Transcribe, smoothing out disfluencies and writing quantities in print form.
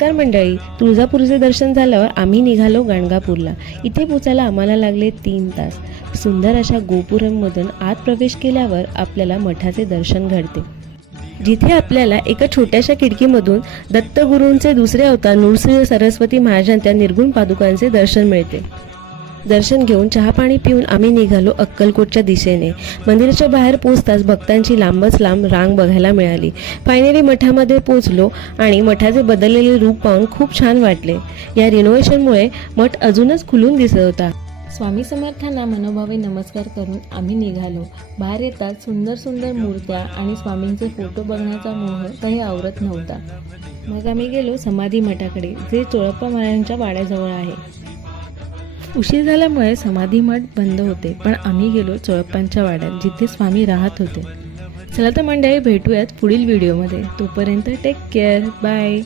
नमस्कार मंडळी, तुळजापूरचे दर्शन झाल्यावर आम्ही निघालो गाणगापूरला। इथे पोचायला आम्हाला लागले 3 तास। सुंदर अशा गोपुरममधून आत प्रवेश केल्यावर आपल्याला मठाचे दर्शन घडते, जिथे आपल्याला एका छोट्याशा खिडकीमधून दत्तगुरूंचे दुसरे अवतार नृसिंह सरस्वती महाराजांच्या निर्गुण पादुकांचे दर्शन मिळते। दर्शन घेऊन चहा पाणी पिऊन आम्ही निघालो अक्कलकोटच्या दिशेने। मंदिराच्या बाहेर पोहोचताच भक्तांची लांबच लांब रांग बघायला मिळाली। फायनली मठामध्ये पोहोचलो आणि मठाचे बदललेले रूप पाहून खूप छान वाटले। या रिनोव्हेशनमुळे मठ अजूनच खुलून दिसत होता। स्वामी समर्थांना मनोभावे नमस्कार करून आम्ही निघालो। बाहेर येतात सुंदर सुंदर मूर्त्या आणि स्वामींचे फोटो बघण्याचा मोह काही आवरत नव्हता। मग आम्ही गेलो समाधी मठाकडे, जे चोळप्पा महाराजांच्या वाड्याजवळ आहे। उशीर झाल्यामुळे समाधी मठ बंद होते, पण आम्ही गेलो चोळप्पांच्या वाड्यात, जिथे स्वामी राहत होते। चला तर मंडळी, भेटूयात पुढील व्हिडिओमध्ये। तोपर्यंत टेक केअर, बाय।